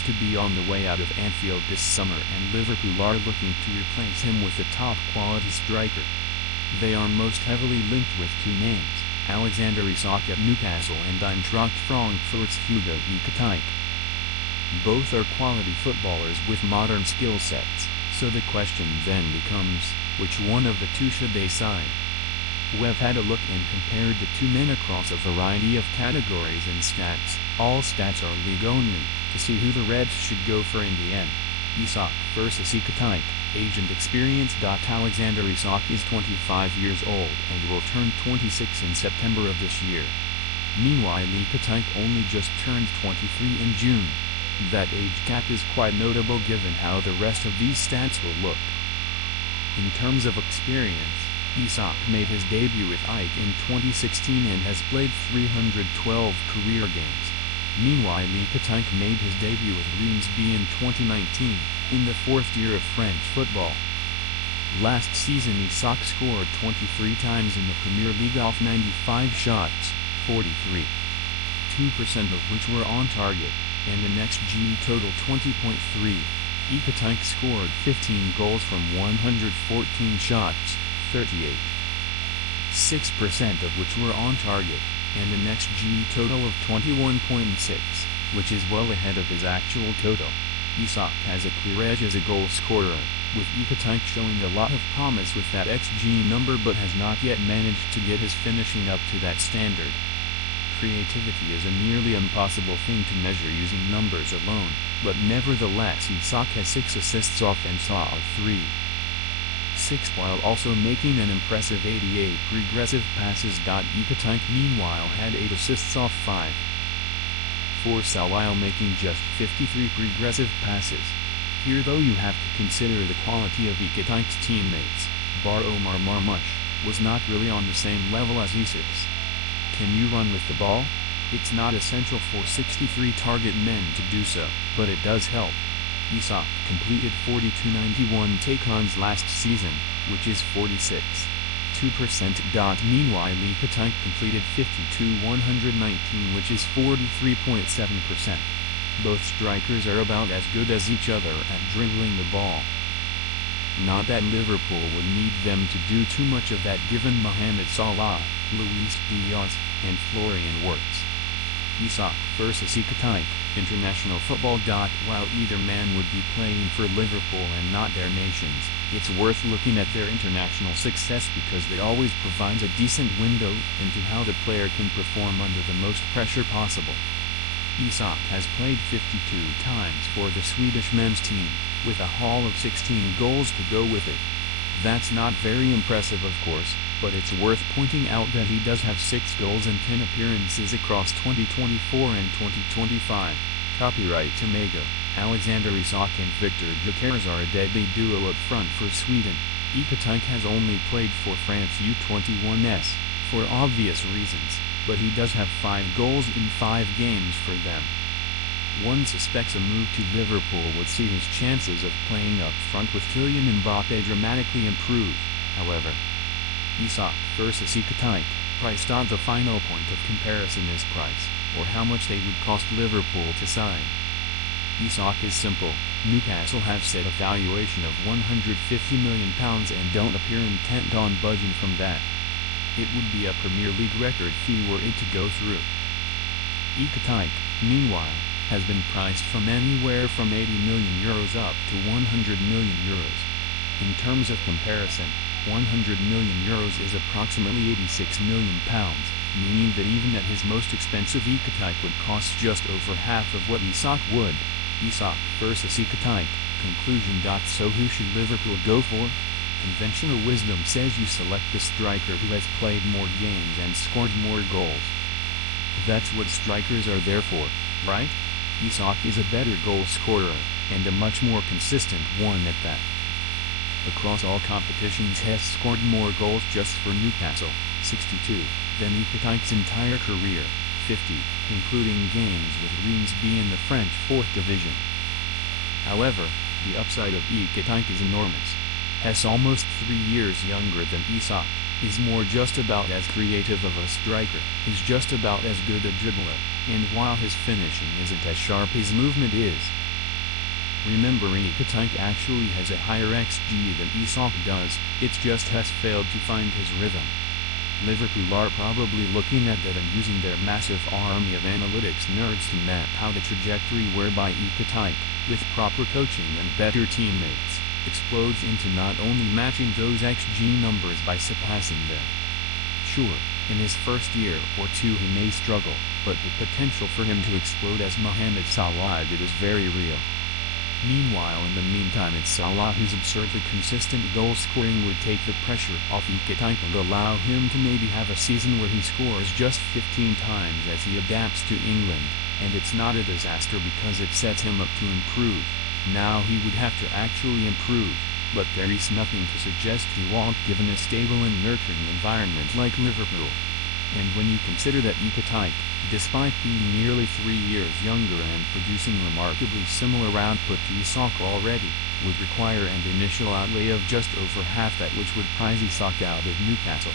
seems to be on the way out of Anfield this summer, and Liverpool are looking to replace him with a top-quality striker. They are most heavily linked with two names, Alexander Isak at Newcastle and Eintracht Frankfurt's Hugo Ekitike. Both are quality footballers with modern skill sets, so the question then becomes, which one of the two should they sign? We've had a look and compared the two men across a variety of categories and stats, all stats are league only, to see who the Reds should go for in the end. Isak versus Ekitike, agent experience. Alexander Isak is 25 years old and will turn 26 in September of this year. Meanwhile Ekitike only just turned 23 in June. That age gap is quite notable given how the rest of these stats will look. In terms of experience, Isak made his debut with Ike in 2016 and has played 312 career games. Meanwhile Ekitike made his debut with Reims B in 2019, in the fourth year of French football. Last season Isak scored 23 times in the Premier League off 95 shots, 43. 2% of which were on target, and an XG total 20.3. Ekitike scored 15 goals from 114 shots, 38. 6% of which were on target, and an XG total of 21.6, which is well ahead of his actual total. Isak has a clear edge as a goal scorer, with Ekitike showing a lot of promise with that XG number but has not yet managed to get his finishing up to that standard. Creativity is a nearly impossible thing to measure using numbers alone, but nevertheless Isak has 6 assists off and saw 3. While also making an impressive 88 progressive passes. Ekitike meanwhile had 8 assists off 5. While making just 53 progressive passes. Here though you have to consider the quality of Ekitike's teammates. Omar Marmoush was not really on the same level as Isak's. Can you run with the ball? It's not essential for 63 target men to do so, but it does help. Isak completed 4291 take-ons last season, which is 46.2%. Meanwhile Ekitike completed 52,119, which is 43.7%. Both strikers are about as good as each other at dribbling the ball. Not that Liverpool would need them to do too much of that given Mohamed Salah, Luis Diaz, and Florian Wirtz. Isak versus Ekitike, international football. While either man would be playing for Liverpool and not their nations, it's worth looking at their international success because it always provides a decent window into how the player can perform under the most pressure possible. Isak has played 52 times for the Swedish men's team, with a haul of 16 goals to go with it. That's not very impressive of course, but it's worth pointing out that he does have 6 goals and 10 appearances across 2024 and 2025. Copyright Tomago, Alexander Isak and Victor Gyökeres are a deadly duo up front for Sweden. Ekitike has only played for France U21s, for obvious reasons, but he does have 5 goals in 5 games for them. One suspects a move to Liverpool would see his chances of playing up front with Kylian Mbappe dramatically improve, however. Isak versus Ekitike, price. The final point of comparison is price, or how much they would cost Liverpool to sign. Isak is simple. Newcastle have set a valuation of £150 million and don't appear intent on budging from that. It would be a Premier League record fee were it to go through. Ekitike, meanwhile, has been priced from anywhere from €80 million up to €100 million. In terms of comparison, €100 million is approximately £86 million, meaning that even at his most expensive Ekitike would cost just over half of what Isak would. Isak versus Ekitike, conclusion. So who should Liverpool go for? Conventional wisdom says you select the striker who has played more games and scored more goals. That's what strikers are there for, right? Isak is a better goal scorer, and a much more consistent one at that. Across all competitions has scored more goals just for Newcastle, 62, than Ekitike's entire career, 50, including games with Reims B in the French 4th Division. However, the upside of Ekitike is enormous. He's almost 3 years younger than Isak, is more just about as creative of a striker, is just about as good a dribbler, and while his finishing isn't as sharp his movement is, Remember, Ekitike actually has a higher XG than Isak does, it just has failed to find his rhythm. Liverpool are probably looking at that and using their massive army of analytics nerds to map out a trajectory whereby Ekitike, with proper coaching and better teammates, explodes into not only matching those XG numbers by surpassing them. Sure, in his first year or two he may struggle, but the potential for him to explode as Mohamed Salah did is very real. Meanwhile, in the meantime, it's Salah whose absurdly consistent goal scoring would take the pressure off Ekitike and allow him to maybe have a season where he scores just 15 times as he adapts to England, and it's not a disaster because it sets him up to improve. Now he would have to actually improve, but there is nothing to suggest he won't given a stable and nurturing environment like Liverpool. And when you consider that Ekitike, despite being nearly 3 years younger and producing remarkably similar output to Isak already, would require an initial outlay of just over half that which would prize Isak out of Newcastle.